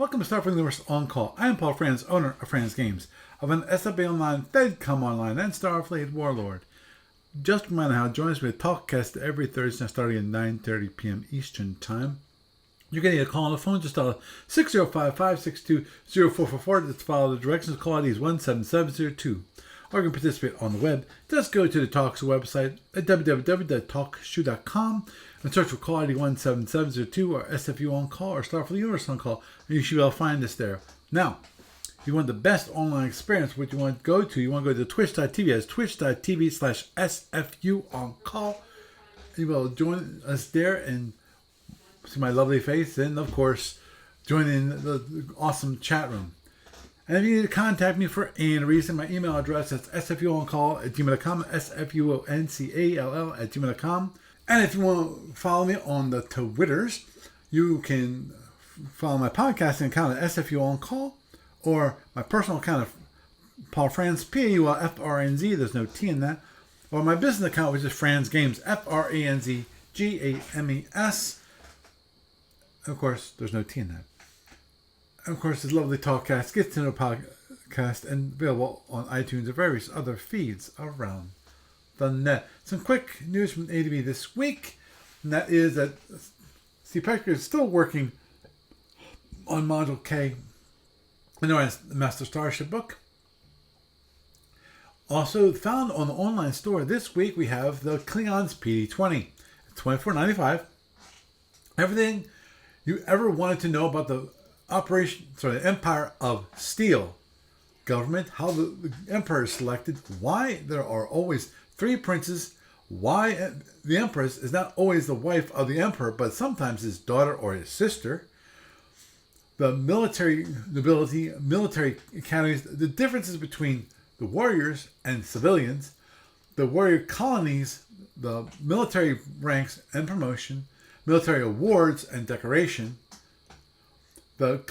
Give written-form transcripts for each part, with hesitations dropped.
Welcome to Star Universe On Call. I am Paul Franz, owner of Franz Games, of an SFB Online, FedCom Online, and Starfleet Warlord. Just a reminder how join us with TalkCast every Thursday starting at 9:30 p.m. Eastern Time. You're getting a call on the phone. Just dial 605-562-0444. Just follow the directions. Call ID is 17702. Or you can participate on the web. Just go to the Talks website at www.talkshoe.com and search for call ID 17702 or SFU On Call or Starfleet Universe On Call. And you should be able to find us there. Now, if you want the best online experience, what you want to go to twitch.tv. That's twitch.tv/SFU On Call. You will join us there and see my lovely face. And, of course, join in the awesome chat room. And if you need to contact me for any reason, my email address is sfuoncall@gmail.com, sfuoncall@gmail.com. And if you want to follow me on the Twitters, you can follow my podcasting account at SFU On Call, or my personal account of Paul Franz, PAULFRNZ, there's no T in that, or my business account, which is Franz Games, FRANZGAMES. Of course, there's no T in that. And of course, this lovely TalkCast gets to know podcast and available on iTunes and various other feeds around the net. Some quick news from A to B this week, and that is that Steve Pecker is still working on Module K in the Master Starship book. Also found on the online store this week, we have the Klingons PD-20, $24.95. Everything you ever wanted to know about the the Empire of Steel government, how the Emperor is selected, why there are always three princes, why the Empress is not always the wife of the Emperor, but sometimes his daughter or his sister, the military nobility, military academies, the differences between the warriors and civilians, the warrior colonies, the military ranks and promotion, military awards and decoration, the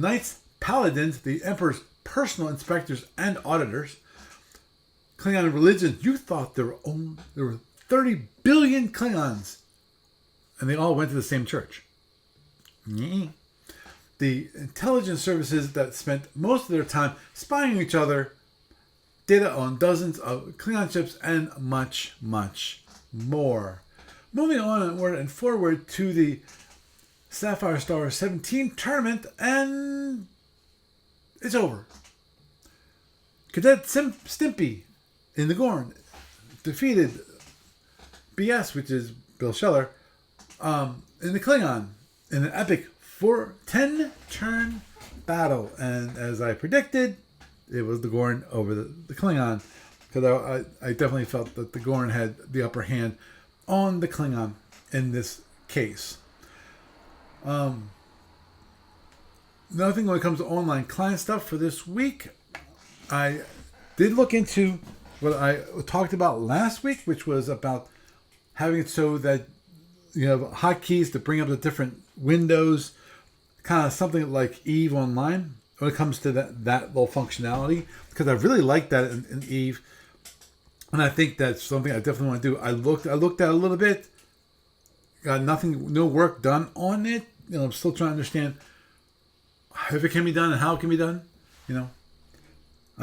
Knights Paladins, the Emperor's personal inspectors and auditors. Klingon religion, you thought there were 30 billion Klingons, and they all went to the same church. The intelligence services that spent most of their time spying on each other, data on dozens of Klingon ships, and much, much more. Moving onward and forward to the Sapphire Star 17 tournament, and it's over. Cadet Stimpy in the Gorn defeated BS, which is Bill Scheller, in the Klingon in an epic 10-turn battle. And as I predicted, it was the Gorn over the Klingon, because I definitely felt that the Gorn had the upper hand on the Klingon in this case. Another thing when it comes to online client stuff for this week, I did look into what I talked about last week, which was about having it so that you have hotkeys to bring up the different windows, kind of something like Eve Online when it comes to that little functionality, because I really like that in Eve, and I think that's something I definitely want to do. I looked at it a little bit, got no work done on it. I'm still trying to understand if it can be done and how it can be done. I'm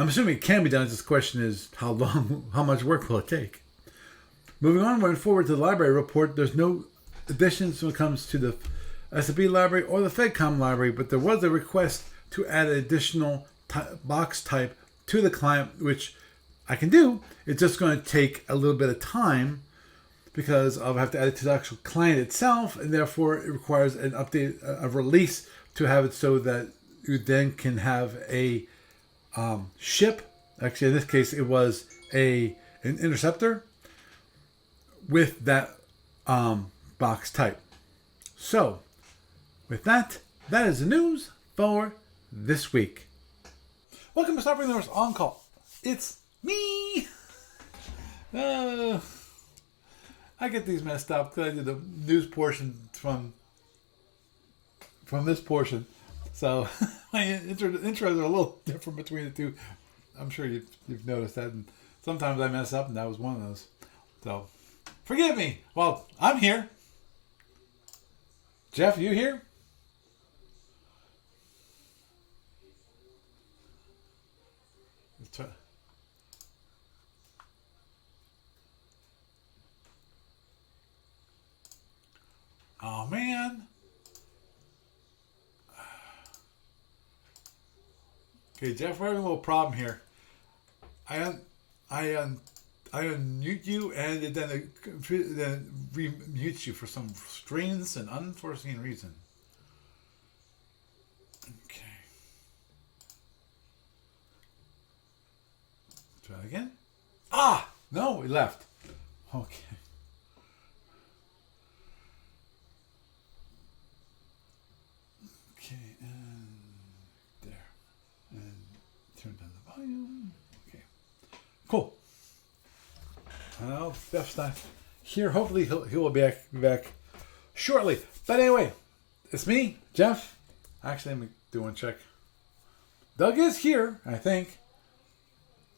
assuming it can be done. Just the question is how much work will it take? Moving on, forward to the library report. There's no additions when it comes to the SFB library or the FedCom library, but there was a request to add an additional box type to the client, which I can do. It's just going to take a little bit of time, because I have to add it to the actual client itself, and therefore it requires an update, a release, to have it so that you then can have a ship. Actually, in this case, it was an interceptor with that box type. So, with that is the news for this week. Welcome to Starfleet Universe On Call. It's me. I get these messed up because I did the news portion from this portion. So my intros are a little different between the two. I'm sure you've noticed that. And sometimes I mess up, and that was one of those. So forgive me. Well, I'm here. Jeff, you here? man. Okay, Jeff, we're having a little problem here. I unmute you and it then remutes you for some strange and unforeseen reason. Okay. Try it again. Ah! No, it left. Okay. Okay, and there. And turn down the volume. Okay. Cool. Well, Jeff's not here. Hopefully he'll be back shortly. But anyway, it's me, Jeff. Actually, let me do one check. Doug is here, I think.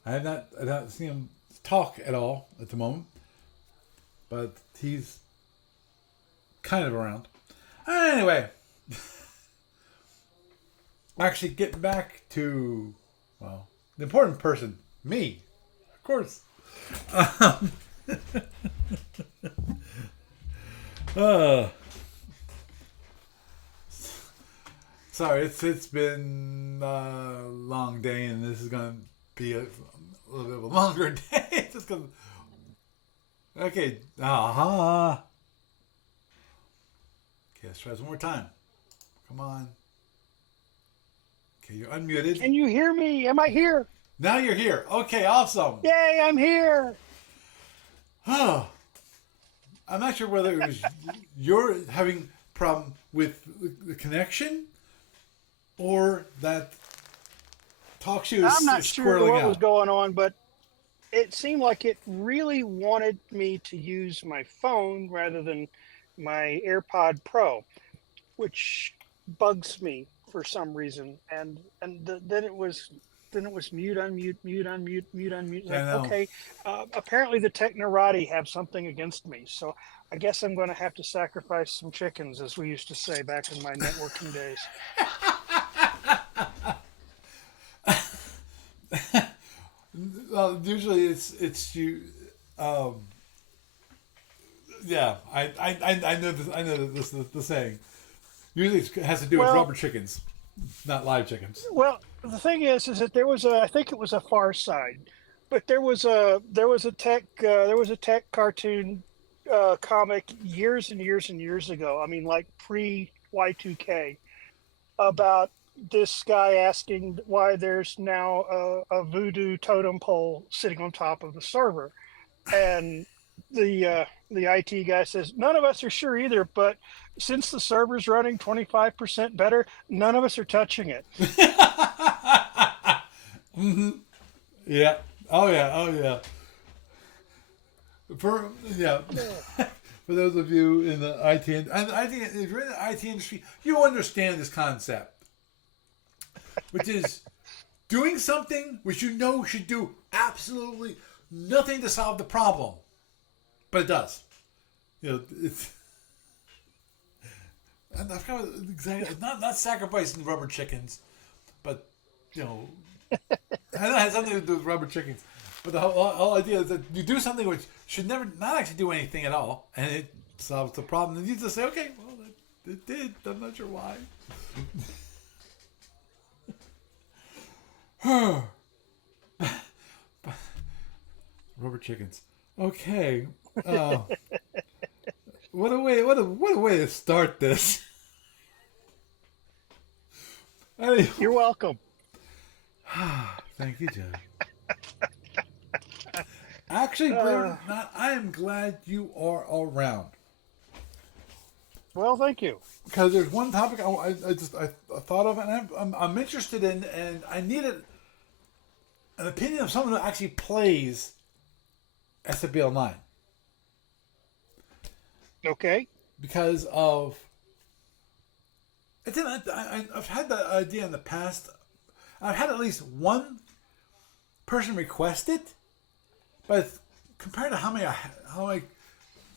I have not seen him talk at all at the moment, but he's kind of around. Anyway, actually getting back to, well, the important person, me, of course. Sorry, it's been a long day, and this is gonna be a little bit of a longer day. Just gonna. Okay. Okay, let's try this one more time. Come on. Okay, you're unmuted. Can you hear me? Am I here? Now you're here. Okay, awesome. Yay, I'm here. Oh, I'm not sure whether it was you're having problem with the connection or that TalkShoe is I'm not sure what out. was going on, but it seemed like it really wanted me to use my phone rather than my AirPod Pro, which bugs me for some reason. Then it was mute, unmute, mute, unmute, mute, unmute. Like, okay, apparently the Technorati have something against me, so I guess I'm going to have to sacrifice some chickens, as we used to say back in my networking days. Well, usually it's you. Yeah, I know this. I know this the saying. Usually it has to do with rubber chickens, not live chickens. Well, the thing is that I think it was a Far Side, but there was a tech cartoon comic years and years and years ago. I mean, like pre Y2K, about this guy asking why there's now a voodoo totem pole sitting on top of the server, and the IT guy says none of us are sure either, but since the server's running 25% better, none of us are touching it. Mm-hmm. Yeah. Oh yeah. Oh yeah. For those of you in the IT, and I think if you're in the IT industry, you understand this concept, which is doing something which you know should do absolutely nothing to solve the problem, but it does. You know, it's. And I've got exactly not sacrificing rubber chickens, but I know it has something to do with rubber chickens. But the whole idea is that you do something which should never not actually do anything at all, and it solves the problem. And you just say, okay, well, it did. I'm not sure why. Rubber chickens. Okay. What a way to start this. Anyway. You're welcome. Thank you, John. Actually, believe it or not, I am glad you are around. Well, thank you. Because there's one topic I thought of, and I'm interested in, and I needed an opinion of someone who actually plays SFB Online. Okay. Because of, I've had that idea in the past. I've had at least one person request it, but compared to how many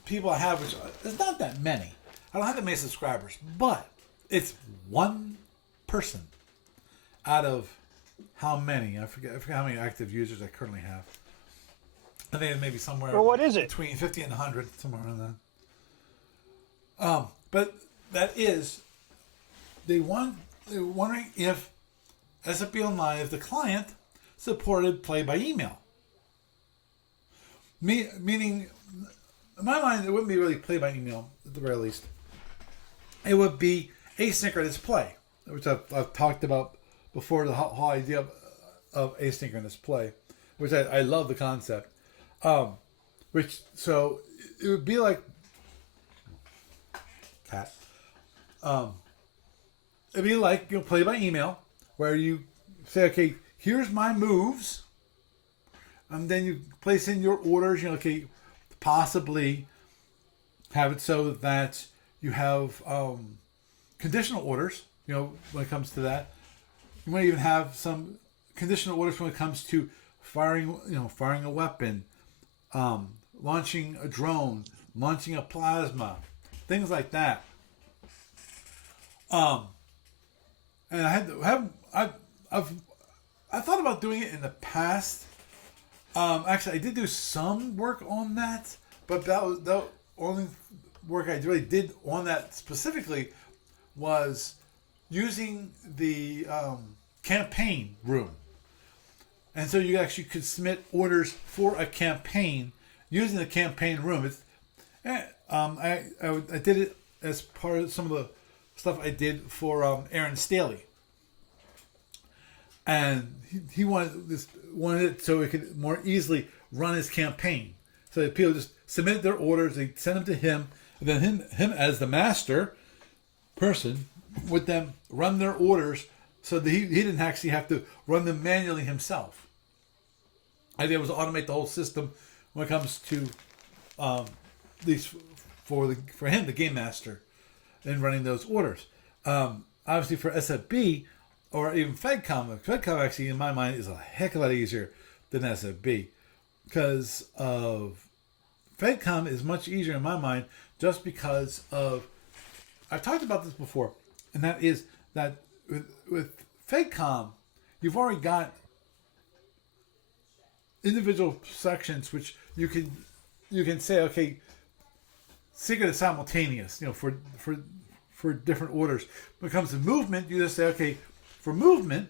people I have, which is not that many. I don't have that many subscribers, but it's one person out of how many? I forget how many active users I currently have. I think it's maybe somewhere. Well, what is it? Between 50 and 100, somewhere around that. But that is, they're wondering if SFB Online, if the client supported play by email. Meaning, in my mind, it wouldn't be really play by email at the very least. It would be asynchronous play, which I've talked about before, the whole idea of asynchronous play, which I love the concept. So it would be like cat. It'd be like play by email, where you say, okay, here's my moves, and then you place in your orders. Okay, possibly have it so that you have conditional orders. When it comes to that, you might even have some conditional orders when it comes to firing a weapon, launching a drone, launching a plasma, things like that. And I thought about doing it in the past. Actually, I did do some work on that, but the only work I really did on that specifically was using the campaign room. And so you actually could submit orders for a campaign using the campaign room. I did it as part of some of the stuff I did for Aaron Staley, and he wanted it so he could more easily run his campaign. So that people just submit their orders, they send them to him, and then him as the master person would then run their orders, so that he didn't actually have to run them manually himself. I idea was to automate the whole system when it comes to these for him, the game master, in running those orders. Obviously for SFB or even FedCom actually in my mind is a heck of a lot easier than SFB, because of FedCom is much easier in my mind just because of, I've talked about this before, and that is that with FedCom you've already got individual sections which you can say, okay, synchronous and simultaneous, for different orders. When it comes to movement, you just say, okay, for movement,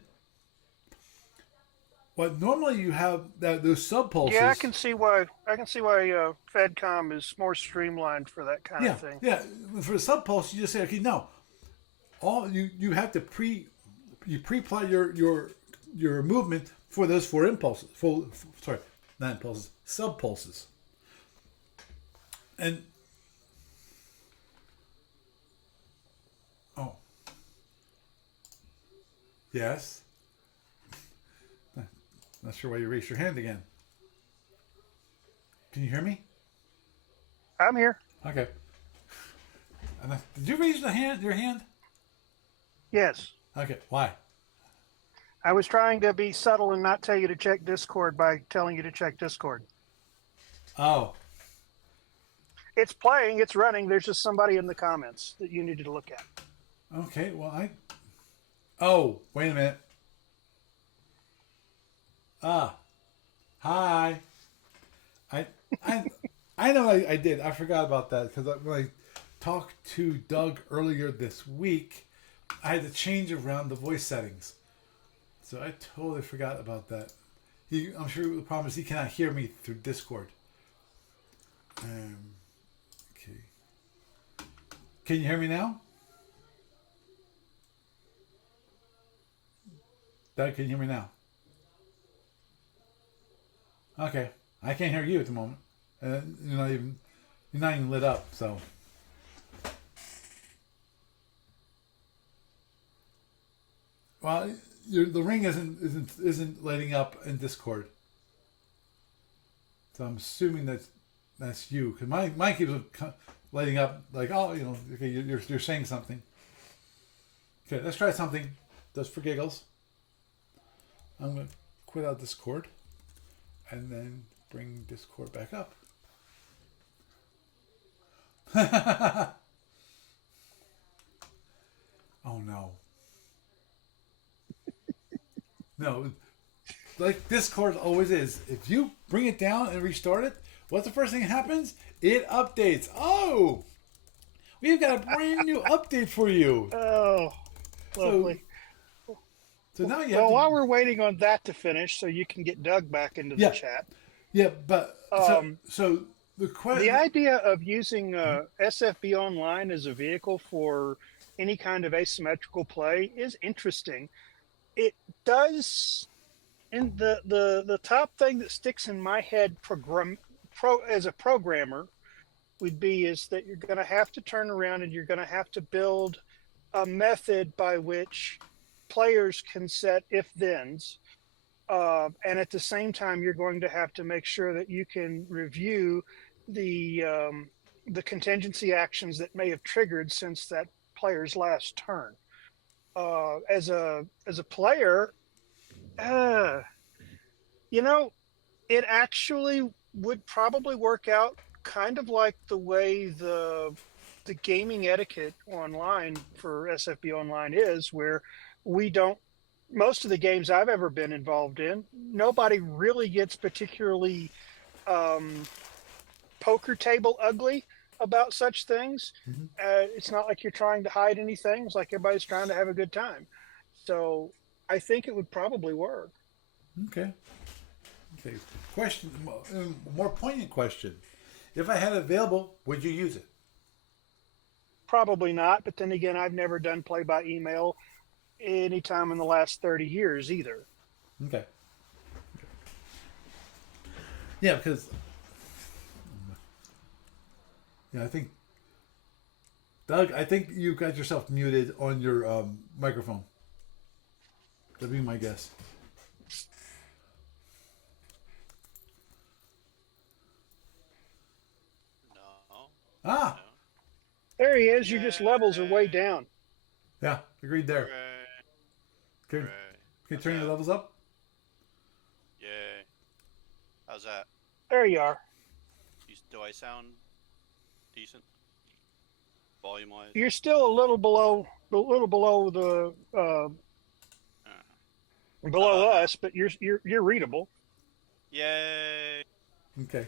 what normally you have those subpulses. Yeah, I can see why. FedCom is more streamlined for that kind of thing. Yeah, for the subpulse, you just say, okay, no, all you have to pre-plot your movement for those four impulses. Not impulses, subpulses. And yes. Not sure why you raised your hand again. Can you hear me? I'm here. Okay. Did you raise your hand? Yes. Okay. Why? I was trying to be subtle and not tell you to check Discord by telling you to check Discord. Oh. It's playing. It's running. There's just somebody in the comments that you needed to look at. Okay. Well, Oh, wait a minute. Hi. I know I did. I forgot about that because when I talked to Doug earlier this week, I had to change around the voice settings. So I totally forgot about that. I'm sure the problem is he cannot hear me through Discord. Okay. Can you hear me now? Doug, can you hear me now? Okay, I can't hear you at the moment. You're not even lit up. So, well, the ring isn't lighting up in Discord. So I'm assuming that's you, because mine keeps lighting up like, oh, okay, you're saying something. Okay, let's try something just for giggles. I'm going to quit out Discord and then bring Discord back up. Oh no. No, like Discord always is. If you bring it down and restart it, what's the first thing that happens? It updates. Oh! We've got a brand new update for you. Oh, So, lovely. so now you have Well, to. while we're waiting on that to finish, so you can get Doug back into the Yeah, chat. yeah, but Um, so the the question. idea of using SFB Online as a vehicle for any kind of asymmetrical play is interesting. It does, and the top thing that sticks in my head as a programmer would be is that you're going to have to turn around and you're going to have to build a method by which players can set if thens. And at the same time, you're going to have to make sure that you can review the contingency actions that may have triggered since that player's last turn. As a player, uh, you know, it actually would probably work out kind of like the way the gaming etiquette online for SFB Online is, where we don't. Most of the games I've ever been involved in, nobody really gets particularly um, poker table ugly about such things. Mhm. It's not like you're trying to hide anything. It's like everybody's trying to have a good time. So I think it would probably work. Okay. Okay. Question. More poignant question. If I had it available, would you use it? Probably not. But then again, I've never done play by email anytime in the last 30 years either. Okay. Yeah, because I think Doug, I think you got yourself muted on your microphone. That'd be my guess. No, Ah, no. There he is. Your just levels are way Yay! down. yeah, agreed there. Hooray! Can, Hooray! can you How's turn your that? levels up? Yay! How's that? There you are. Do I sound decent, volume wise? You're still a little below the How below about now? us, but you're readable. Yay! Okay.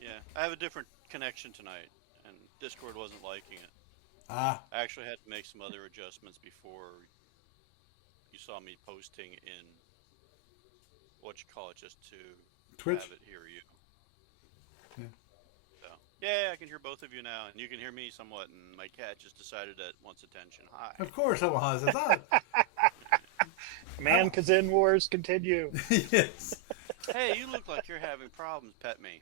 Yeah, I have a different connection tonight, and Discord wasn't liking it. Ah, I actually had to make some other adjustments before you saw me posting in what you call it, just to Twitch. have it hear you. Yeah. So, yeah, I can hear both of you now, and you can hear me somewhat. And my cat just decided that it wants attention. Hi. Of course, I will. Has that. Man, Kazin wars continue. Yes. Hey, you look like you're having problems. Pet me.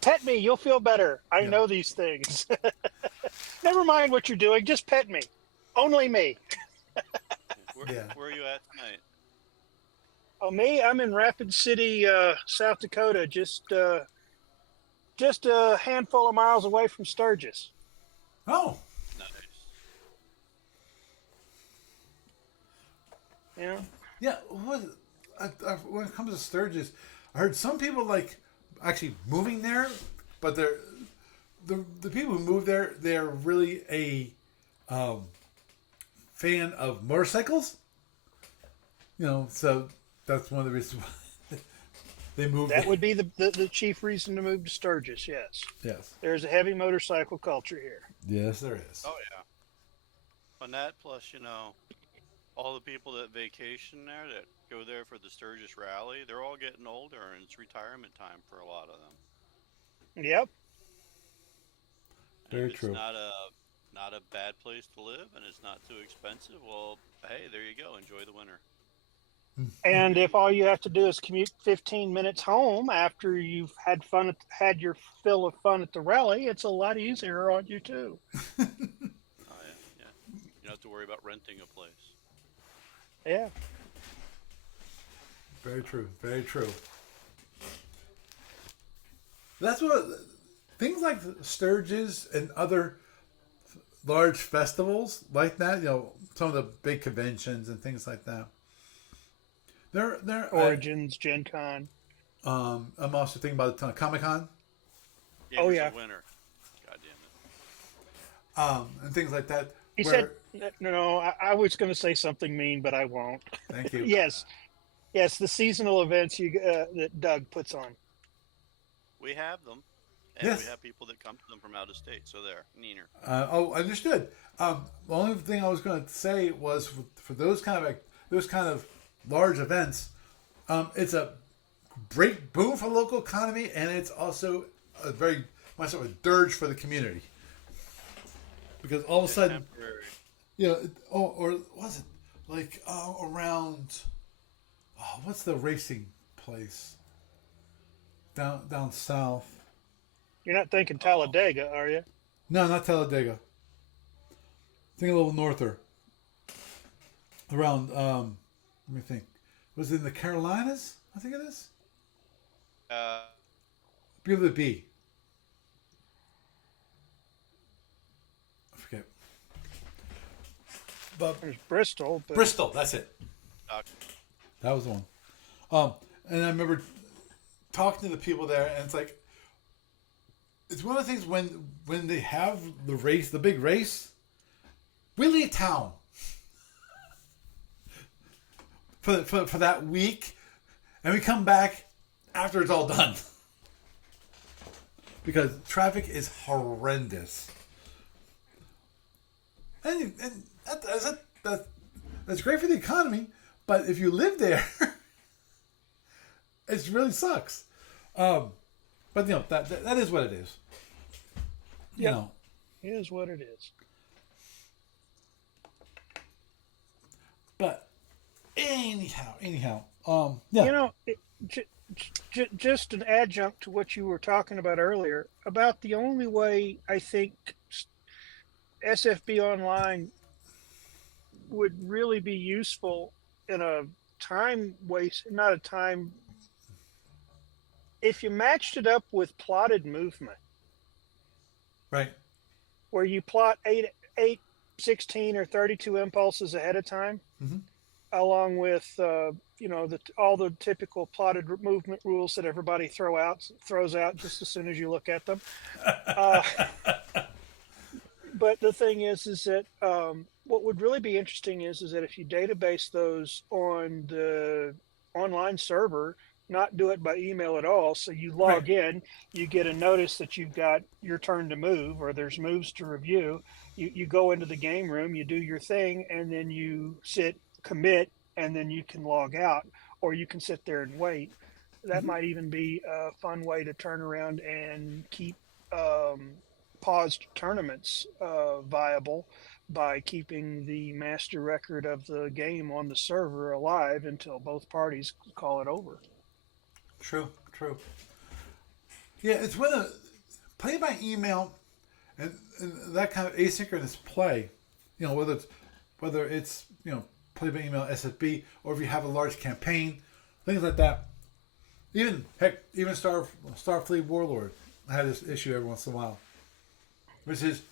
Pet me, you'll feel better. I Yeah. know these things. Never mind what you're doing, just pet me. Only me. Yeah. Where are you at tonight? Oh, me? I'm in Rapid City, South Dakota, just a handful of miles away from Sturgis. Oh, Nice. Yeah. yeah. When it comes to Sturgis, I heard some people like actually moving there, but the people who move there, they're really a fan of motorcycles. So that's one of the reasons why they moved That there. would be the chief reason to move to Sturgis, yes. Yes. There's a heavy motorcycle culture here. Yes, there is. Oh yeah. On that, plus all the people that vacation there that go there for the Sturgis rally, they're all getting older, and it's retirement time for a lot of them. Yep. And Very if it's true. not a bad place to live, and it's not too expensive, well, hey, there you go. Enjoy the winter. And if all you have to do is commute 15 minutes home after you've had your fill of fun at the rally, it's a lot easier on you too. Oh yeah, yeah. You don't have to worry about renting a place. Yeah. Very true. Very true. That's what things like Sturgis and other large festivals like that. Some of the big conventions and things like that. They're Origins, Gen Con. I'm also thinking about Comic Con, Oh, Gamers yeah. of winter. God damn it. and things like that. He said, no, I was going to say something mean, but I won't. Thank you. Yes. Yes, the seasonal events that Doug puts on. We have them, and Yes. we have people that come to them from out of state. So there, neener. Understood. The only thing I was going to say was for those kind of large events, it's a great boom for the local economy, and it's also a very much of a dirge for the community because all of a sudden, Temporary. or was it like around? Oh, what's the racing place down south? You're not thinking Oh, Talladega, are you? No, not Talladega. Think a little norther. Around let me think. Was it in the Carolinas? I think it is. uh, Begin with a B. I forget. But There's Bristol, but Bristol, that's it. doc- That was the one. And I remember talking to the people there, and it's one of the things when they have the big race, we leave town for that week, and we come back after it's all done because traffic is horrendous. And that's great for the economy, but if you live there, it really sucks. But that is what it is. You Yep. know, it is what it is. but anyhow, You know, just an adjunct to what you were talking about earlier about the only way I think SFB Online would really be useful in a time waste, not a time. If you matched it up with plotted movement, right. where you plot 16 or 32 impulses ahead of time, Mhm. along with all the typical plotted movement rules that everybody throws out just as soon as you look at them. Uh, but the thing is that what would really be interesting is that if you database those on the online server, not do it by email at all. So you Right. log in, you get a notice that you've got your turn to move, or there's moves to review. You go into the game room, you do your thing, and then you commit, and then you can log out, or you can sit there and wait. That Mhm. might even be a fun way to turn around and keep paused tournaments viable by keeping the master record of the game on the server alive until both parties call it over. True. Yeah, it's when play by email and that kind of asynchronous play. Whether it's play by email SFB or if you have a large campaign, things like that. Even Starfleet Warlord. I have this issue every once in a while, which is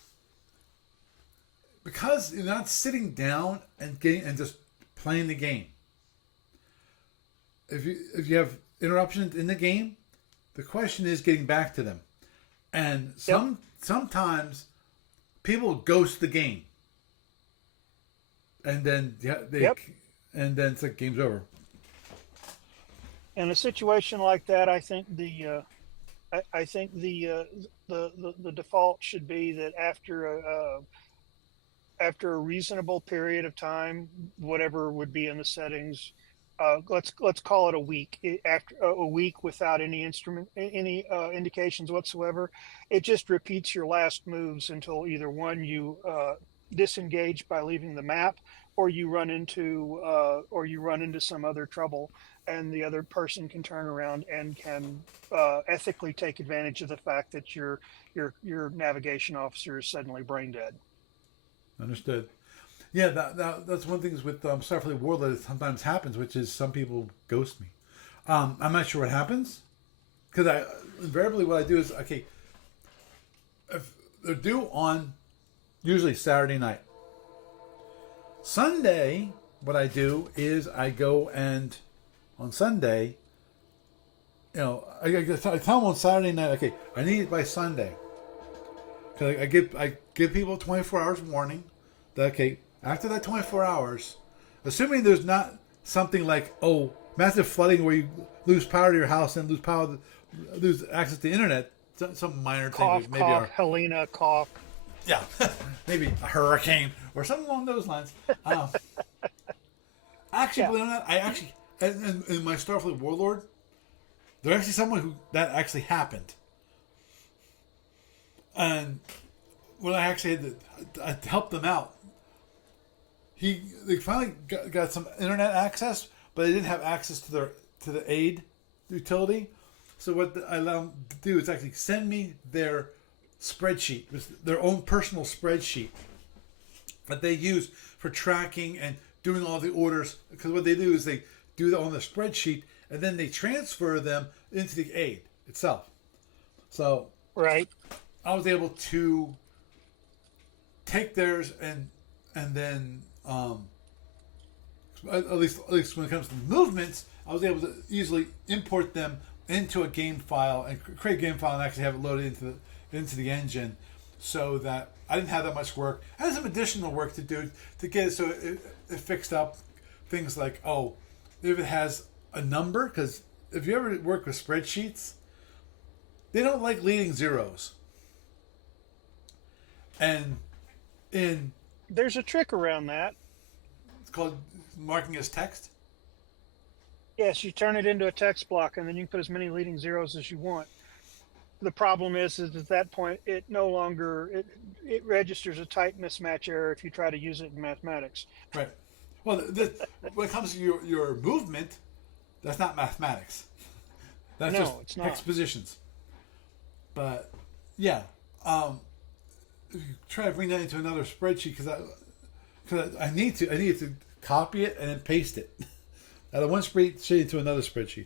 because you're not sitting down and just playing the game. If you have interruptions in the game, the question is getting back to them, and Yep. sometimes people ghost the game, and then Yep. and then it's like game's over. In a situation like that, I think the default should be that after a reasonable period of time, whatever would be in the settings, let's call it a week. After a week without any indications whatsoever, it just repeats your last moves until either one you disengage by leaving the map, or you run into some other trouble, and the other person can turn around and can ethically take advantage of the fact that your navigation officer is suddenly brain dead. Understood. Yeah, that's one thing with Starfleet World that sometimes happens, which is some people ghost me. I'm not sure what happens because I invariably what I do is okay. If they're due on usually Saturday night, Sunday, what I do is I go and on Sunday, I tell them on Saturday night, okay, I need it by Sunday. Because I give people 24 hours warning that, okay, after that 24 hours, assuming there's not something like, massive flooding where you lose power to your house and lose power lose access to the internet, some minor thing, Cough, maybe cough, Helena, cough. yeah, maybe a hurricane or something along those lines. Um, Actually, Yeah. believe it or not, I actually in my Starfleet Warlord, there's actually someone who that actually happened, and when I actually had to help them out, they finally got some internet access, but they didn't have access to the aid utility. So what I allow them to do is actually send me their spreadsheet, their own personal spreadsheet that they use for tracking and doing all the orders. Because what they do is they do that on the spreadsheet and then they transfer them into the aid itself. So Right. I was able to take theirs and then at least when it comes to movements, I was able to easily import them into a game file and create a game file and actually have it loaded into the engine, so that I didn't have that much work. I had some additional work to do to get it so it fixed up things like, oh, if it has a number, because if you ever work with spreadsheets, they don't like leading zeros. And There's a trick around that. it's called marking as text. Yes, you turn it into a text block, and then you can put as many leading zeros as you want. The problem is at that point, it no longer it registers a type mismatch error if you try to use it in mathematics. Right. Well, when it comes to your movement, that's not mathematics. That's No, just it's not. expositions. But yeah, if you try to bring that into another spreadsheet, because I need to copy it and then paste it out of one spreadsheet into another spreadsheet.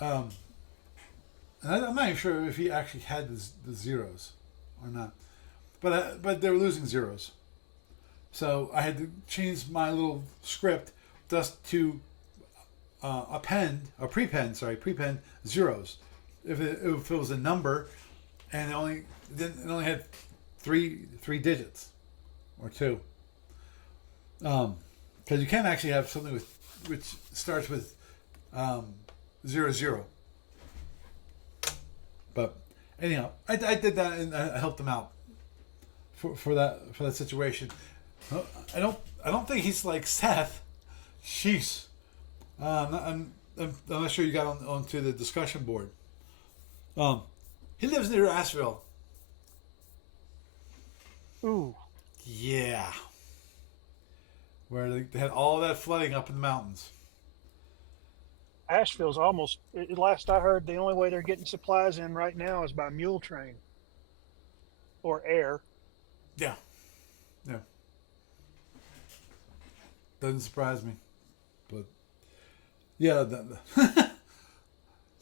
And I'm not even sure if he actually had the zeros or not, but they were losing zeros, so I had to change my little script just to prepend zeros. If it was a number, and it only had three digits or two, because you can actually have something which starts with 00. But anyhow, I did that and I helped him out for that situation. I don't think he's like Seth. Jeez, I'm not sure you got onto the discussion board. He lives near Asheville. Ooh, Yeah, where they had all that flooding up in the mountains. Asheville's almost. Last I heard, the only way they're getting supplies in right now is by mule train or air. Yeah, yeah. Doesn't surprise me, but yeah, that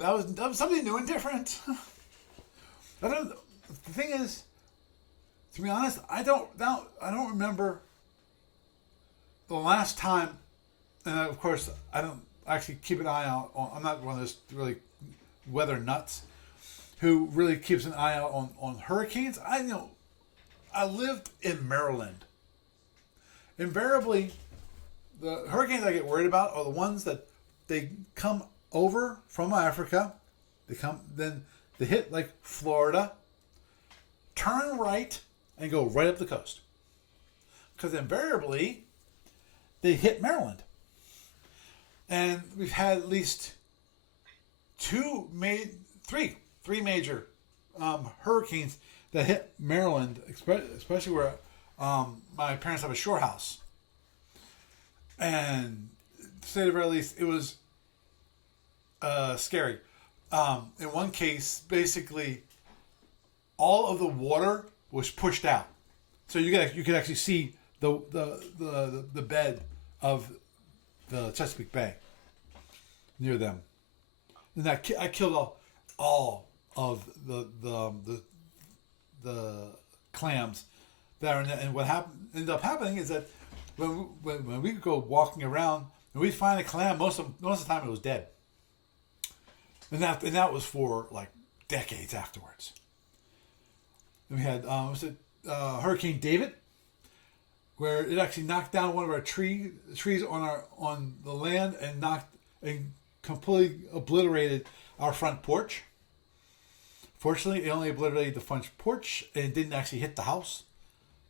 was something new and different. I don't. The thing is, to be honest, I don't remember the last time, and of course, I don't actually keep an eye out on. I'm not one of those really weather nuts who really keeps an eye out on hurricanes. I lived in Maryland. Invariably, the hurricanes I get worried about are the ones that they come over from Africa. Then they hit like Florida, turn right, and go right up the coast. Because invariably, they hit Maryland. And we've had at least three major hurricanes that hit Maryland, especially where my parents have a shore house. And to say the very least, it was scary. In one case, basically, all of the water was pushed out, so you could actually see the bed of the Chesapeake Bay near them, and I killed all of the clams there. And what ended up happening is that when we go walking around and we find a clam, most of the time it was dead, and that was for like decades afterwards. And we had Hurricane David, where it actually knocked down one of our trees on the land and completely obliterated our front porch. Fortunately, it only obliterated the front porch and it didn't actually hit the house.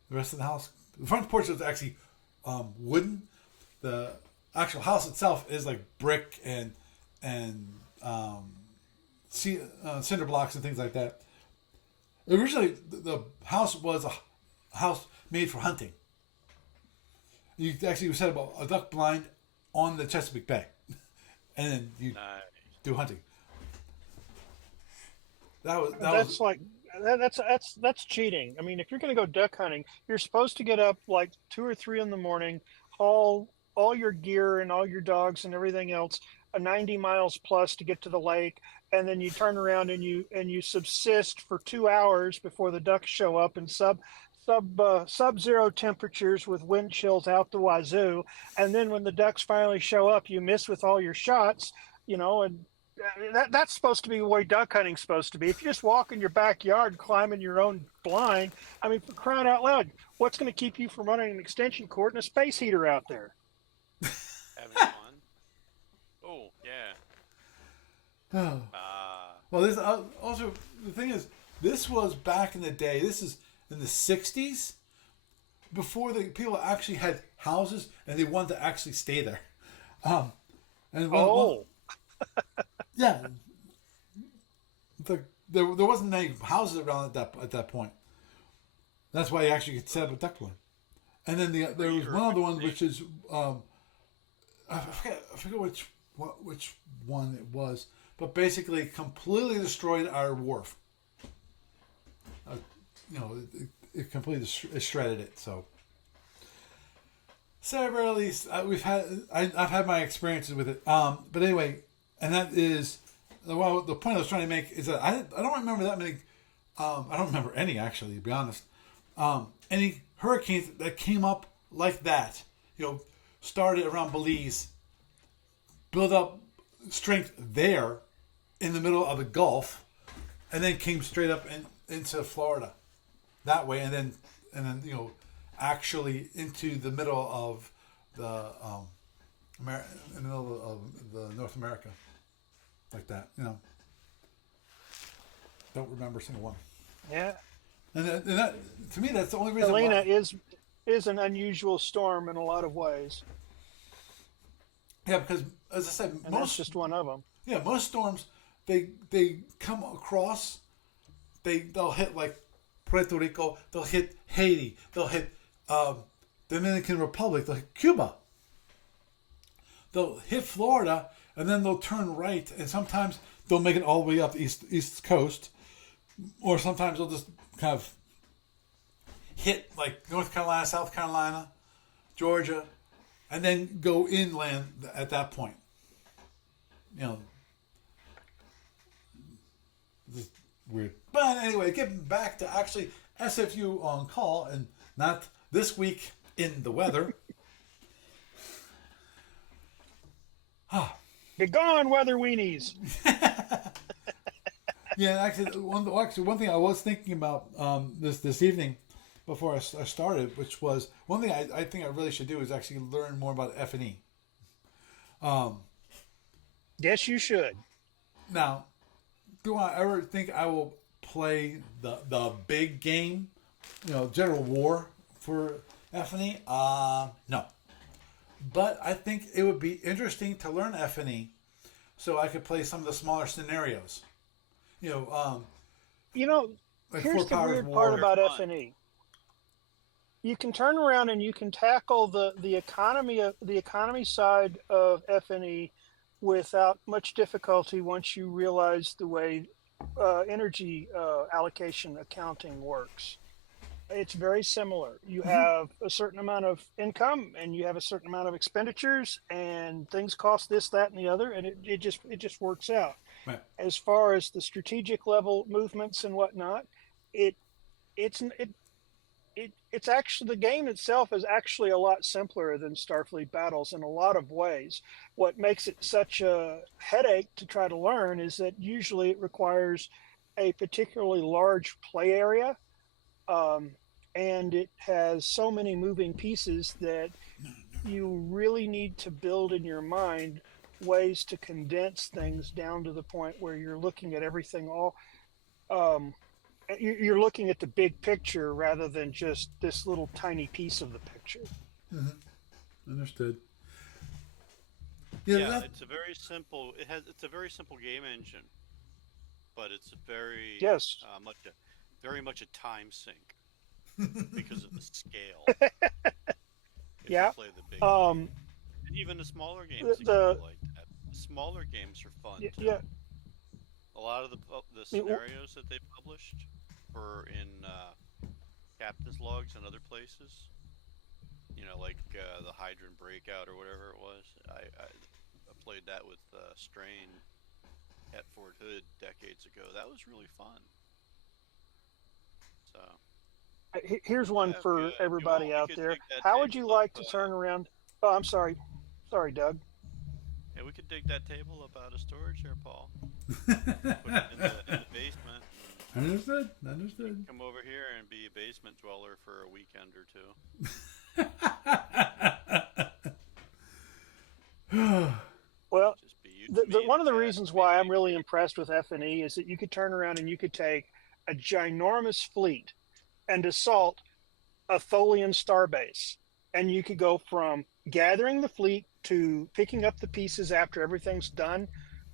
The rest of the house. The front porch was actually wooden. The actual house itself is like brick and cinder blocks and things like that. Originally, the house was a house made for hunting. You actually set up a duck blind on the Chesapeake Bay, and then you Nice. do hunting. That's cheating. I mean, if you're going to go duck hunting, you're supposed to get up like 2 or 3 in the morning, haul all your gear and all your dogs and everything else 90 miles plus to get to the lake, and then you turn around and you subsist for 2 hours before the ducks show up in sub-zero temperatures with wind chills out the wazoo, and then when the ducks finally show up, you miss with all your shots, and that's supposed to be the way duck hunting's supposed to be. If you just walk in your backyard climbing your own blind, I mean, for crying out loud, what's going to keep you from running an extension cord and a space heater out there? Having fun. Oh yeah. Oh. Well, this also the thing is, this was back in the day. This is in the '60s, before the people actually had houses and they wanted to actually stay there. Yeah, there wasn't any houses around at that point. That's why you actually could set up a duck blind. And then there was one other one which is I forget which one it was, but basically completely destroyed our wharf. It completely shredded it. So at least I've had my experiences with it. But anyway, and that is the point I was trying to make is that I don't remember that many. I don't remember any actually, to be honest. Any hurricanes that came up like that, started around Belize, built up strength there in the middle of the Gulf, and then came straight up into Florida that way, and then actually into the middle of the the North America, like that. Don't remember a single one. Yeah. And that, to me, that's the only reason. Helena is an unusual storm in a lot of ways. Yeah, because as I said, that's just one of them. Yeah, most storms they come across, they'll hit like Puerto Rico, they'll hit Haiti, they'll hit Dominican Republic, they'll hit Cuba, they'll hit Florida, and then they'll turn right, and sometimes they'll make it all the way up the east coast, or sometimes they'll just kind of hit like North Carolina, South Carolina, Georgia, and then go inland at that point. Just weird. But anyway, getting back to actually SFU on call and not this week in the weather. Get gone, weather weenies. Yeah, actually, one thing I was thinking about this evening before I started, which was one thing I think I really should do is actually learn more about F&E. Yes, you should. Now, do I ever think I will play the big game, General War for F&E? No. But I think it would be interesting to learn F&E so I could play some of the smaller scenarios. Here's like the weird part about F&E. You can turn around and you can tackle the economy side of F&E without much difficulty once you realize the way energy allocation accounting works. It's very similar. You have a certain amount of income and you have a certain amount of expenditures, and things cost this, that, and the other, and it just works out. Right. As far as the strategic level movements and whatnot, it's actually, the game itself is actually a lot simpler than Starfleet Battles in a lot of ways. What makes it such a headache to try to learn is that usually it requires a particularly large play area, and it has so many moving pieces that you really need to build in your mind ways to condense things down to the point where you're looking at everything all You're looking at the big picture rather than just this little tiny piece of the picture. Understood. Yeah, it's a very simple. It's a very simple game engine, but it's very Yes. very much a time sink because of the scale. If you Yeah. play the big game, Um, and even the smaller games, it can be the like that. The smaller games are fun too. yeah. A lot of the scenarios that they published for in captain's logs and other places, like the hydrant breakout or whatever it was. I played that with Strain at Fort Hood decades ago. That was really fun. So Here's one yeah, for if you want, everybody we out could there. dig that How would you table up. like to turn around? Oh, I'm sorry. Sorry, Doug. Yeah, we could dig that table up out of storage there, Paul. Put it in the basement. Understood. You Understood. come over here and be a basement dweller for a weekend or two. Well, Just be you, me, one the of the cat, reasons why I'm maybe. really impressed with F&E is that you could turn around and you could take a ginormous fleet and assault a Tholian starbase, and you could go from gathering the fleet to picking up the pieces after everything's done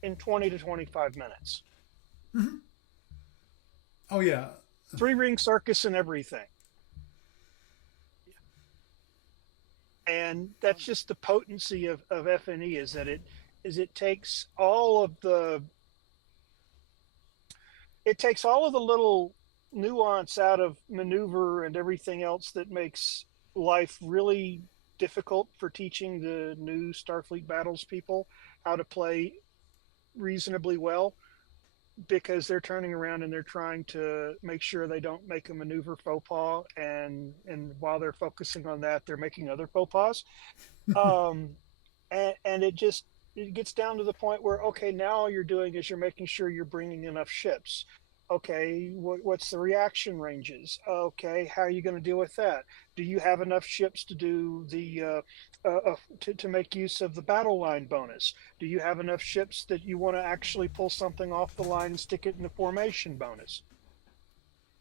in 20 to 25 minutes. Oh yeah. Three-ring circus and everything. And that's just the potency of F&E is that it takes all of the little nuance out of maneuver and everything else that makes life really difficult for teaching the new Starfleet Battles people how to play reasonably well, because they're turning around and they're trying to make sure they don't make a maneuver faux pas, and while they're focusing on that, they're making other faux pas. um, and it gets down to the point where, okay, now all you're doing is you're making sure you're bringing enough ships. Okay, what's the reaction ranges? Okay, how are you going to deal with that? Do you have enough ships to do to make use of the battle line bonus? Do you have enough ships that you want to actually pull something off the line and stick it in the formation bonus?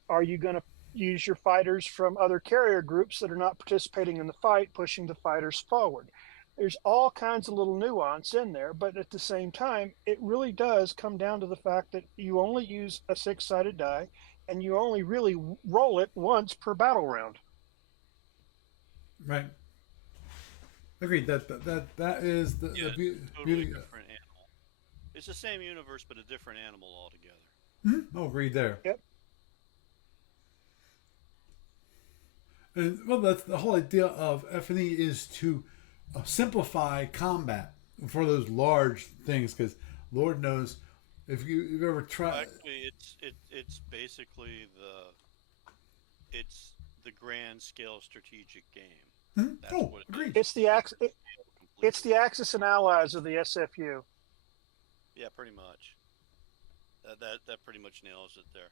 Are you going to use your fighters from other carrier groups that are not participating in the fight, pushing the fighters forward? There's all kinds of little nuance in there, but at the same time, it really does come down to the fact that you only use a six-sided die, and you only really roll it once per battle round. Right. Agreed. That is the Totally beauty. different animal. It's the same universe, but a different animal altogether. Oh, agreed there. Yep. And well, that's the whole idea of F&E is to simplify combat for those large things, because Lord knows if you've ever tried. Actually, it's basically the grand scale strategic game. That's Oh, what it agreed. is. It's the it's the Axis and Allies of the SFU. Yeah, pretty much. That pretty much nails it there.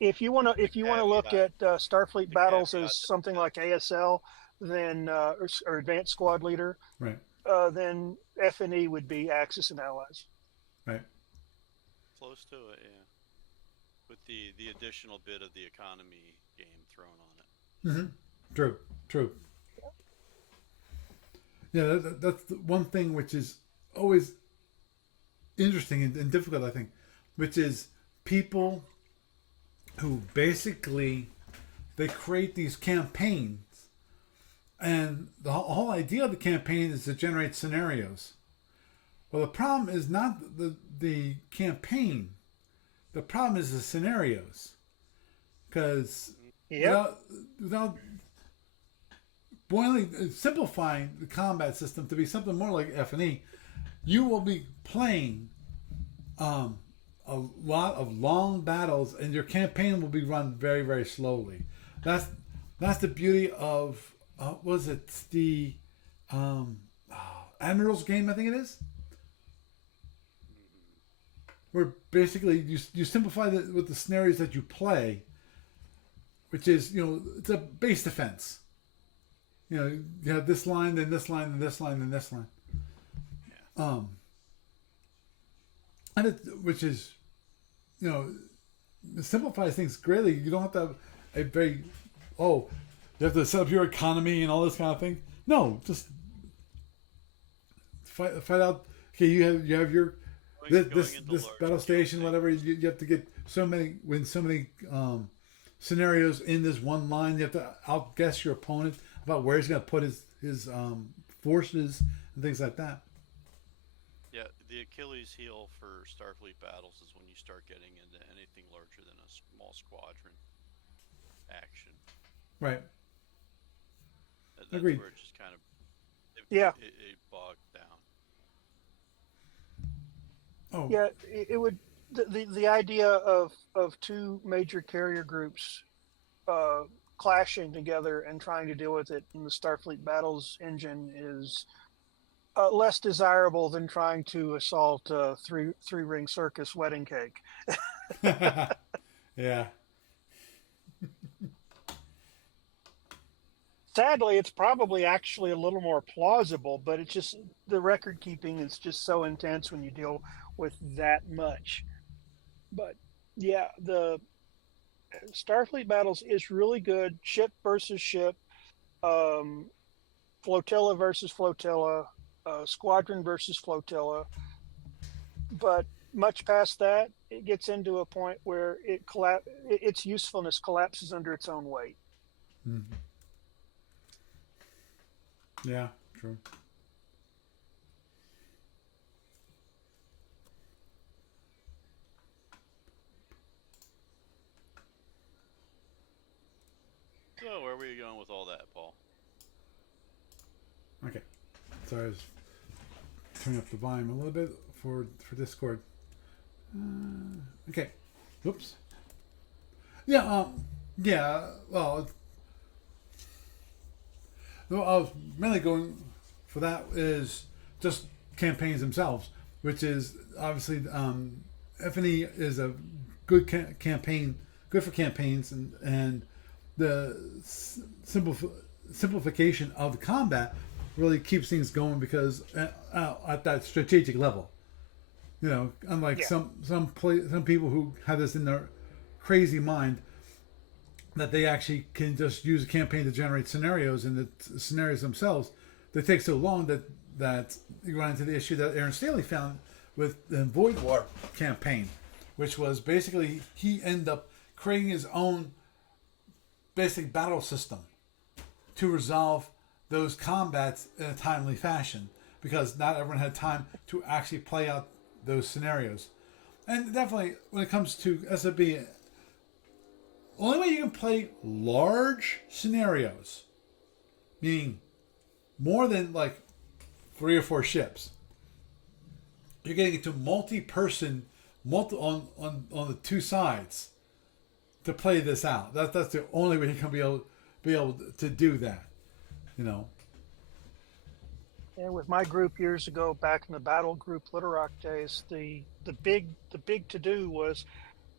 If you want to look at Starfleet Battles caveat as something like ASL, then or Advanced Squad Leader, Right. then F&E would be Axis and Allies. Right. close to it, yeah. With the additional bit of the economy game thrown on it. True. True. Yeah, that's the one thing which is always interesting and difficult, I think, which is people who basically they create these campaigns, and the whole idea of the campaign is to generate scenarios. Well, the problem is not the campaign. The problem is the scenarios, because without simplifying the combat system to be something more like F&E, you will be playing a lot of long battles, and your campaign will be run very, very slowly. That's the beauty of was it the Admiral's game? I think it is. Where basically you simplify with the scenarios that you play, which is it's a base defense. You have this line, then this line, then this line, then this line. Yeah. and which is, you know, it simplifies things greatly. You don't have to have a very, you have to set up your economy and all this kind of thing. No, just fight out. Okay, you have your this battle station, whatever. You have to get so many scenarios in this one line. You have to outguess your opponent about where he's going to put his forces and things like that. Yeah, the Achilles heel for Starfleet battles is when you start getting into anything larger than a small squadron action. Right. That's Agreed. where it just kind of it bogged down. Oh. Yeah, it would the idea of two major carrier groups clashing together and trying to deal with it in the Starfleet battles engine is less desirable than trying to assault a three ring circus wedding cake. Yeah. Sadly, it's probably actually a little more plausible, but it's just the record keeping is just so intense when you deal with that much. But yeah, the Starfleet battles is really good. Ship versus ship, flotilla versus flotilla, squadron versus flotilla. But much past that, it gets into a point where its usefulness collapses under its own weight. Mm-hmm. Yeah, true. So where were you going with all that, Paul? Okay. Sorry, I was turning up the volume a little bit for Discord. Okay. Oops. Yeah. Yeah. Well, I was mainly going for that is just campaigns themselves, which is obviously F&E is a good campaign, good for campaigns, and the simplification of the combat really keeps things going because at that strategic level, you know, unlike some people who have this in their crazy mind that they actually can just use a campaign to generate scenarios, and the scenarios themselves, they take so long that you run into the issue that Aaron Staley found with the Void War campaign, which was basically he ended up creating his own basic battle system to resolve those combats in a timely fashion, because not everyone had time to actually play out those scenarios. And definitely when it comes to SFB, only way you can play large scenarios, meaning more than like 3 or 4 ships, you're getting into multi-person, on the two sides to play this out. That's the only way you can be able to do that, you know. And with my group years ago, back in the battle group Literock days, the big to do was,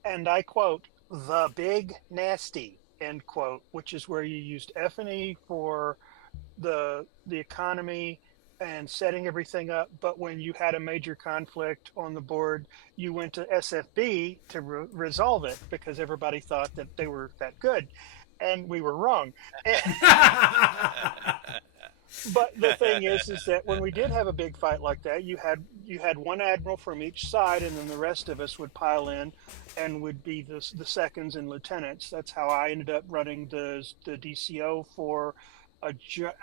and I quote, the big nasty, end quote, which is where you used F&E for the economy and setting everything up. But when you had a major conflict on the board, you went to SFB to resolve it because everybody thought that they were that good. And we were wrong. But the thing is that when we did have a big fight like that, you had one admiral from each side, and then the rest of us would pile in and would be the seconds and lieutenants. That's how I ended up running the DCO for a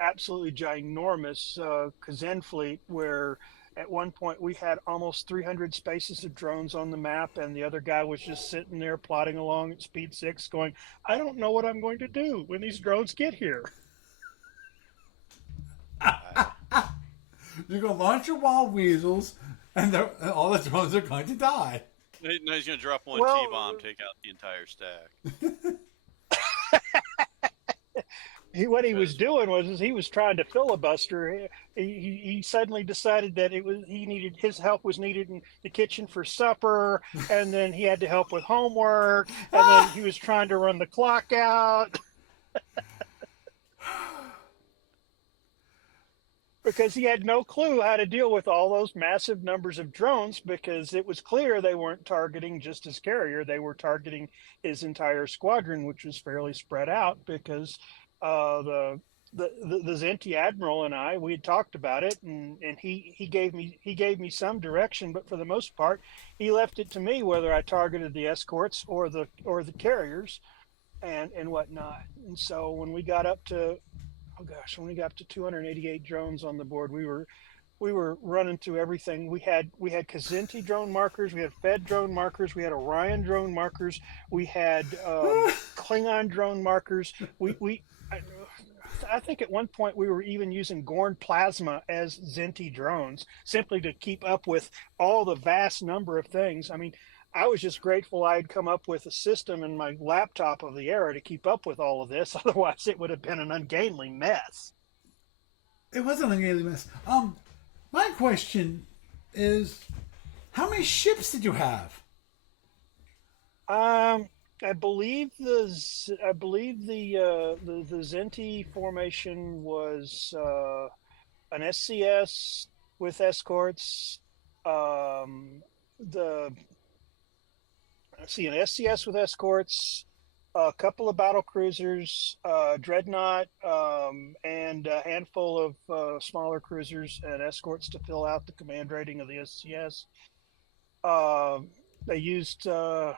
absolutely ginormous Kazan fleet, where at one point we had almost 300 spaces of drones on the map, and the other guy was just sitting there plodding along at speed 6 going, I don't know what I'm going to do when these drones get here. You're going to launch your wild weasels, and all the drones are going to die. No, he's going to drop one T-bomb, take out the entire stack. What he was doing was he was trying to filibuster. He suddenly decided that his help was needed in the kitchen for supper, and then he had to help with homework, and then he was trying to run the clock out. because he had no clue how to deal with all those massive numbers of drones, because it was clear they weren't targeting just his carrier. They were targeting his entire squadron, which was fairly spread out, because the Zinti Admiral and I, we had talked about it, and he gave me some direction, but for the most part he left it to me whether I targeted the escorts or the carriers and whatnot. And so when we got up to, oh gosh, when we got to 288 drones on the board, we were running through everything. We had Kazinti drone markers, we had Fed drone markers, we had Orion drone markers, we had Klingon drone markers. I think at one point we were even using Gorn plasma as Zinti drones, simply to keep up with all the vast number of things. I mean, I was just grateful I'd come up with a system in my laptop of the era to keep up with all of this. Otherwise, it would have been an ungainly mess. It was an ungainly mess. My question is, how many ships did you have? I believe the Zinti formation was an SCS with escorts. The Let's see, an SCS with escorts, a couple of battle cruisers, dreadnought, and a handful of smaller cruisers and escorts to fill out the command rating of the SCS. They used, of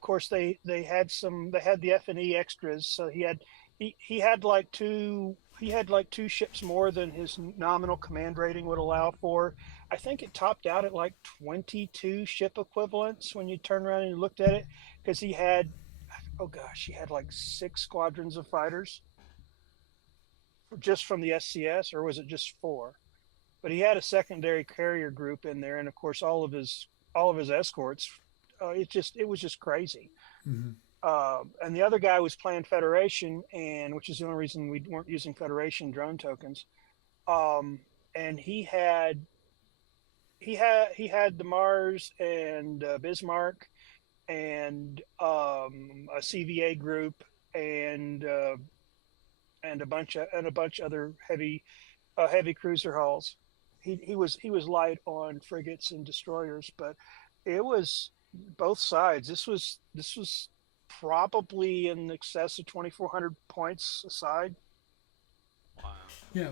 course, they had the F&E extras. So he had like two ships more than his nominal command rating would allow for. I think it topped out at like 22 ship equivalents when you turn around and you looked at it, because he had like 6 squadrons of fighters just from the SCS, or was it just 4? But he had a secondary carrier group in there, and of course all of his escorts. It was just crazy. Mm-hmm. And the other guy was playing Federation, and which is the only reason we weren't using Federation drone tokens. And he had the Mars and Bismarck and a CVA group and a bunch other heavy cruiser hulls. He was light on frigates and destroyers, but it was both sides. This was probably in excess of 2,400 points a side. Wow. Yeah,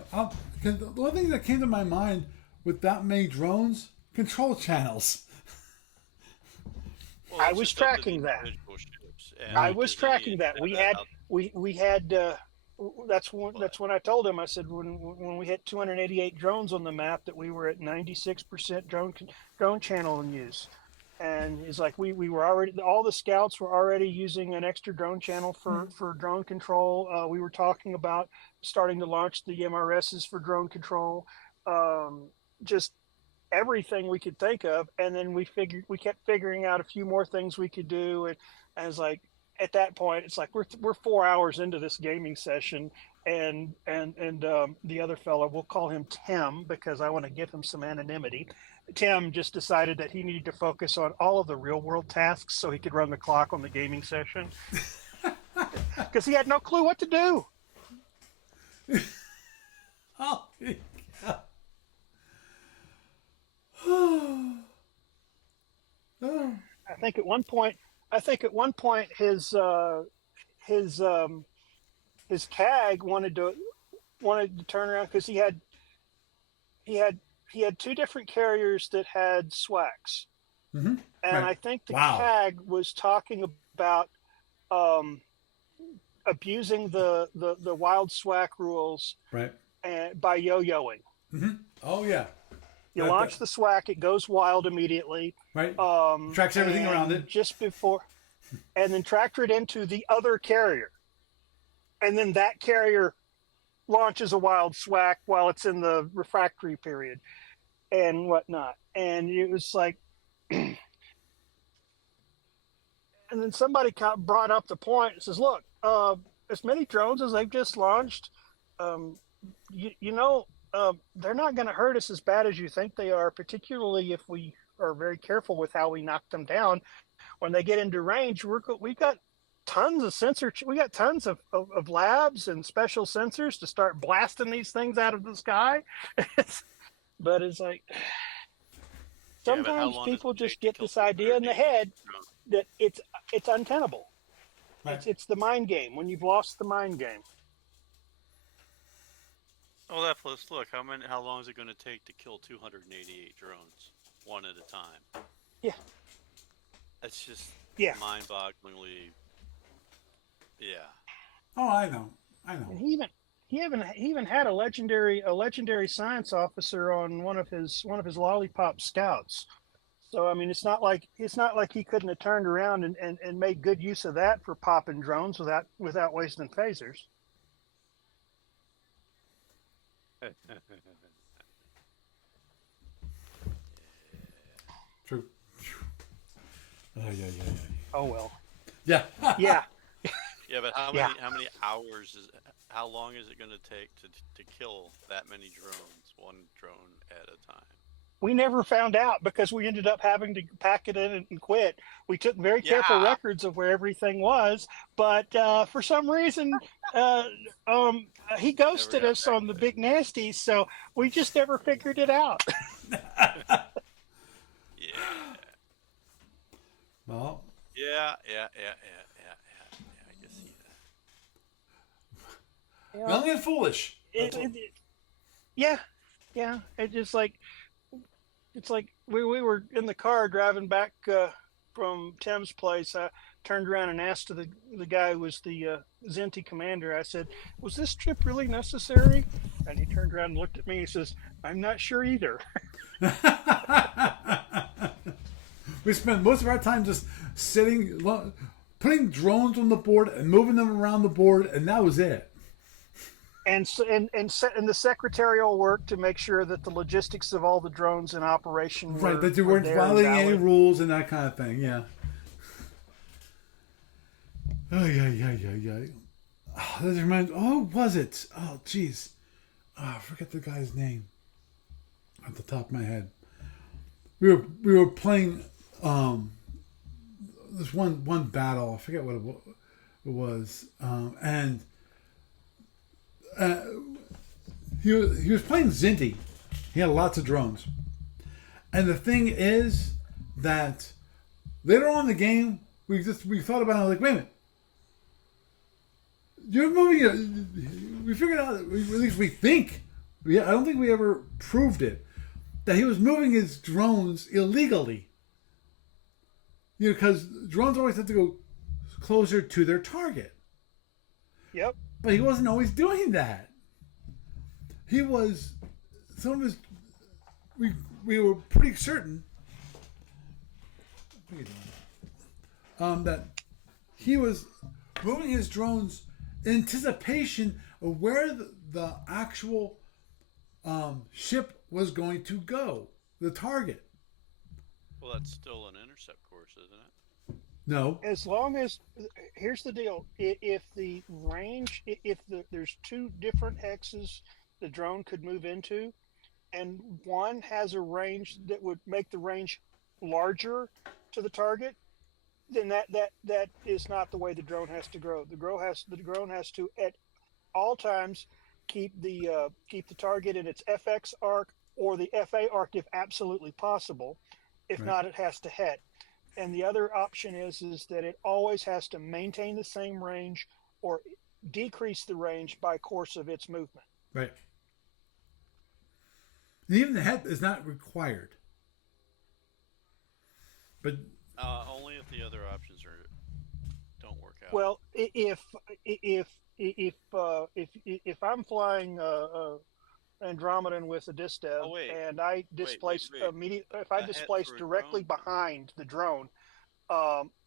because the one thing that came to my mind with that many drones, control channels. Well, I that's was just up to the tracking that. individual ships, and I was because tracking that. We had out- that's when I told him, I said, when we hit 288 drones on the map, that we were at 96% drone channel in use. And he's like, we were already, all the scouts were already using an extra drone channel for drone control. We were talking about starting to launch the MRSs for drone control. Just everything we could think of. And then we kept figuring out a few more things we could do. And I was like, at that point, it's like we're 4 hours into this gaming session, and the other fellow, we'll call him Tim because I want to give him some anonymity. Tim just decided that he needed to focus on all of the real world tasks so he could run the clock on the gaming session, because he had no clue what to do. Oh, yeah. I think at one point his CAG wanted to turn around, because he had 2 different carriers that had SWACs. Mm-hmm. And Right. I think the Wow. CAG was talking about abusing the wild SWAC rules Right. by yo-yoing. Mm-hmm. Oh yeah. You That- launch the SWAC, it goes wild immediately. Right. Tracks everything around it. Just before, and then tractor it into the other carrier. And then that carrier launches a wild SWAC while it's in the refractory period and whatnot. And it was like, and then somebody brought up the point and says, look, as many drones as they've just launched, they're not going to hurt us as bad as you think they are, particularly if we are very careful with how we knock them down. When they get into range, we've got tons of we got tons of labs and special sensors to start blasting these things out of the sky. But it's like Yeah, but how sometimes long does people it take just to get kill this idea in the 280 head drones? that it's untenable. Right. It's the mind game when you've lost the mind game. Oh, that plus, look, how long is it going to take to kill 288 drones one at a time? Yeah, That's just yeah. mind-bogglingly, yeah. Oh, I know. I know. And he even had a legendary science officer on one of his lollipop scouts. So I mean, it's not like he couldn't have turned around and made good use of that for popping drones without wasting phasers. True. Oh, yeah, yeah, yeah. Oh well. Yeah. Yeah, Yeah, but yeah. how many hours how long is it going to take to kill that many drones, one drone at a time? We never found out because we ended up having to pack it in and quit. We took very careful Yeah. records of where everything was, but for some reason, uh, he Never ghosted got us back on the to it. big nasties, so we just never figured it out. Yeah. Well, Yeah. I can see that. You know, young and foolish. yeah, yeah. It's like we were in the car driving back from Tim's place. I turned around and asked the guy who was the Zinti commander. I said, "Was this trip really necessary?" And he turned around and looked at me. He says, "I'm not sure either." We spend most of our time just sitting, putting drones on the board and moving them around the board, and that was it. And the secretarial work to make sure that the logistics of all the drones in operation Right, that you were weren't there and violating any valid. rules and that kind of thing. Yeah. Oh, yeah. Oh, that reminds. Oh, was it? Oh, jeez. Oh, I forget the guy's name. At the top of my head, we were playing this one battle. I forget what it was, and uh, he was playing Zinti. He had lots of drones, and the thing is that later on in the game, we thought about it. Like, wait a minute, you're moving. We figured out. At least we think. I don't think we ever proved it that he was moving his drones illegally. You know, because drones always have to go closer to their target, Yep. but he wasn't always doing that. He was. Some of his. We were pretty certain. What are you doing? That he was moving his drones in anticipation of where the actual ship was going to go, the target. Well, that's still an intercept course, isn't it? No. As long as here's the deal: if the range, there's two different hexes the drone could move into, and one has a range that would make the range larger to the target, then that is not the way the drone has to grow. The drone has to at all times keep the target in its FX arc or the FA arc if absolutely possible. If Right. not, it has to head. And the other option is that it always has to maintain the same range or decrease the range by course of its movement. Right. And even the head is not required. But Only if the other options don't work out. Well, if I'm flying Andromedan with a distev Oh, wait. and I displace Wait. if I A het displace for a directly drone? behind the drone,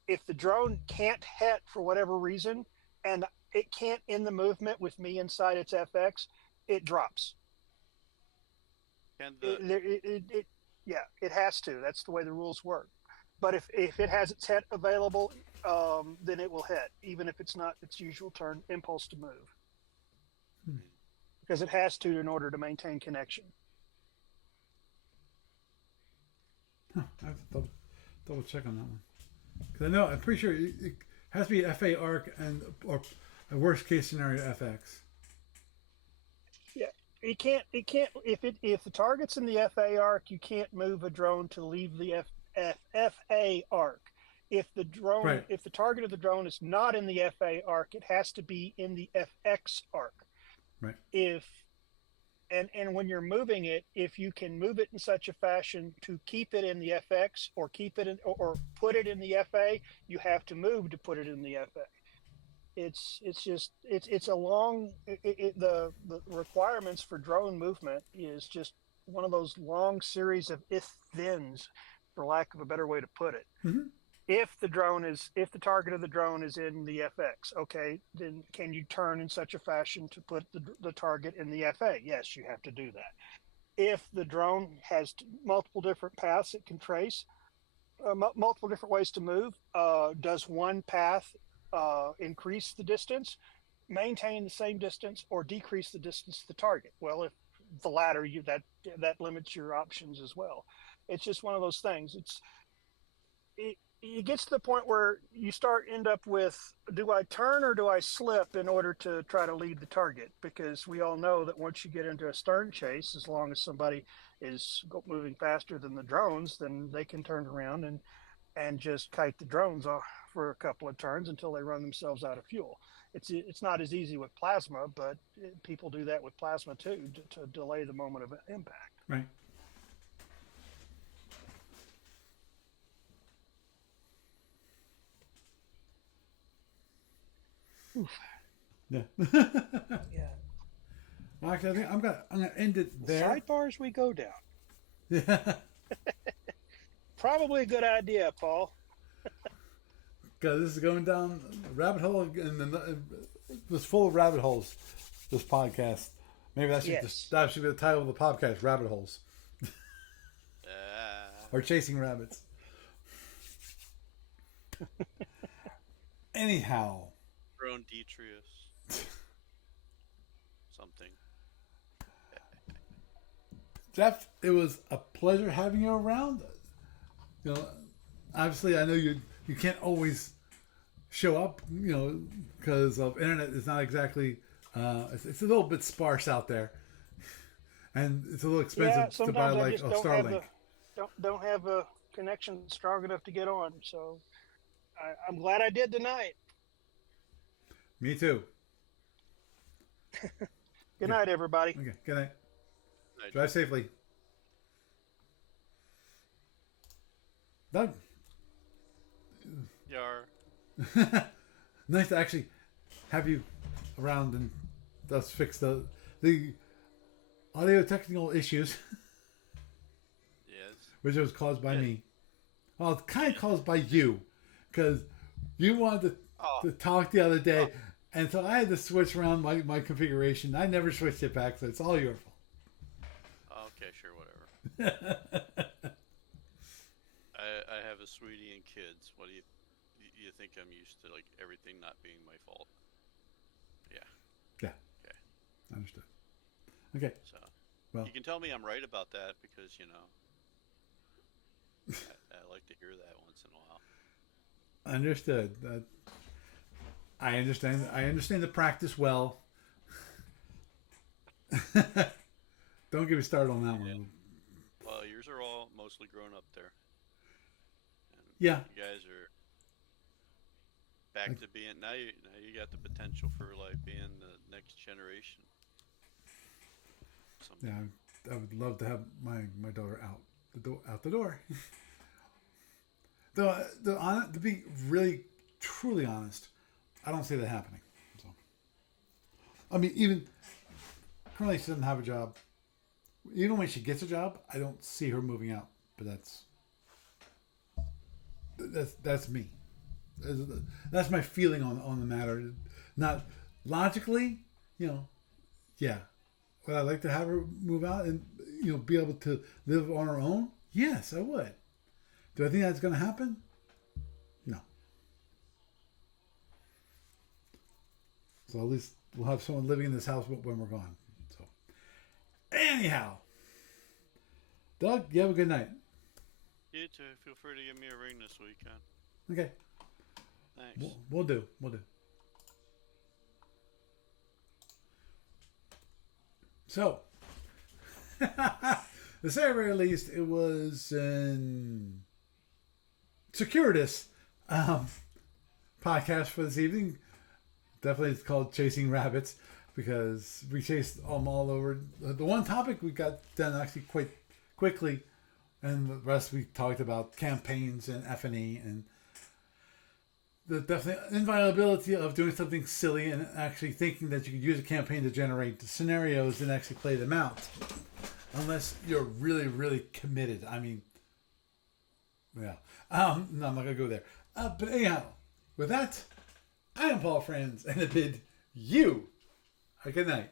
if the drone can't het for whatever reason and it can't end the movement with me inside its FX, it drops. Can the Yeah, it has to. That's the way the rules work. But if it has its head available, then it will hit, even if it's not its usual turn impulse to move, because it has to in order to maintain connection. I have to double check on that one. Because I know, I'm pretty sure it has to be FA arc or a worst case scenario FX. Yeah, it can't. If the target's in the FA arc, you can't move a drone to leave the FA arc. If the target of the drone is not in the FA arc, it has to be in the FX arc. Right. And when you're moving it, if you can move it in such a fashion to keep it in the FX or keep it in or put it in the FA, you have to move to put it in the FA. It's a long the requirements for drone movement is just one of those long series of if thens, for lack of a better way to put it. Mm-hmm. If the target of the drone is in the FX, okay, then can you turn in such a fashion to put the target in the FA? Yes, you have to do that. If the drone has multiple different paths it can trace, multiple different ways to move, does one path increase the distance, maintain the same distance, or decrease the distance to the target? Well, if the latter, that limits your options as well. It's just one of those things. It gets to the point where you end up with, do I turn or do I slip in order to try to lead the target? Because we all know that once you get into a stern chase, as long as somebody is moving faster than the drones, then they can turn around and just kite the drones off for a couple of turns until they run themselves out of fuel. It's not as easy with plasma, but people do that with plasma too to delay the moment of impact. Right. Oof. Yeah. Yeah. Well, actually, I think I'm gonna end it there. Sidebars we go down. Yeah. Probably a good idea, Paul. Because this is going down a rabbit hole, and it was full of rabbit holes. This podcast. Maybe that should be the title of the podcast: Rabbit Holes, or Chasing Rabbits. Anyhow, Drone Detrius. Something. Jeff, it was a pleasure having you around. You know, obviously, I know you can't always show up, you know, because of internet is not exactly. It's a little bit sparse out there, and it's a little expensive to buy like a Starlink. Don't have a connection strong enough to get on, so I'm glad I did tonight. Me too. Good night, everybody. Okay, good night. Drive safely. Doug. Yar. Nice to actually have you around and thus fix the audio technical issues. Yes. Which was caused by me. Well, it's kind of caused by you, because you wanted to talk the other day, and so I had to switch around my configuration. I never switched it back, so it's all your fault. Okay, sure, whatever. I have a sweetie and kids. What do you think I'm used to, like, everything not being my fault? Yeah. Yeah. Okay. Understood. Okay. So, well, you can tell me I'm right about that because, you know, I like to hear that once in a while. Understood. I understand. I understand the practice well. Don't get me started on that one. Well, yours are all mostly grown up there. And yeah. You guys are back to being now. You got the potential for like being the next generation. Yeah, I would love to have my daughter out the door. To be really truly honest, I don't see that happening. So, I mean, even currently she doesn't have a job. Even when she gets a job, I don't see her moving out. But that's me. That's my feeling on the matter. Not logically, you know. Yeah, would I like to have her move out and, you know, be able to live on her own? Yes, I would. Do I think that's going to happen? No. So at least we'll have someone living in this house when we're gone. So, anyhow, Doug, you have a good night. You too. Feel free to give me a ring this weekend. Okay. Thanks. We'll do. We'll do. So, to say the very least, it was an circuitous podcast for this evening. Definitely it's called Chasing Rabbits because we chased them all over. The one topic we got done actually quite quickly, and the rest we talked about campaigns and F&E and the definite inviolability of doing something silly and actually thinking that you could use a campaign to generate scenarios and actually play them out. Unless you're really, really committed. I mean, yeah. No, I'm not going to go there. But anyhow, with that, I am Paul Franz, and I bid you a good night.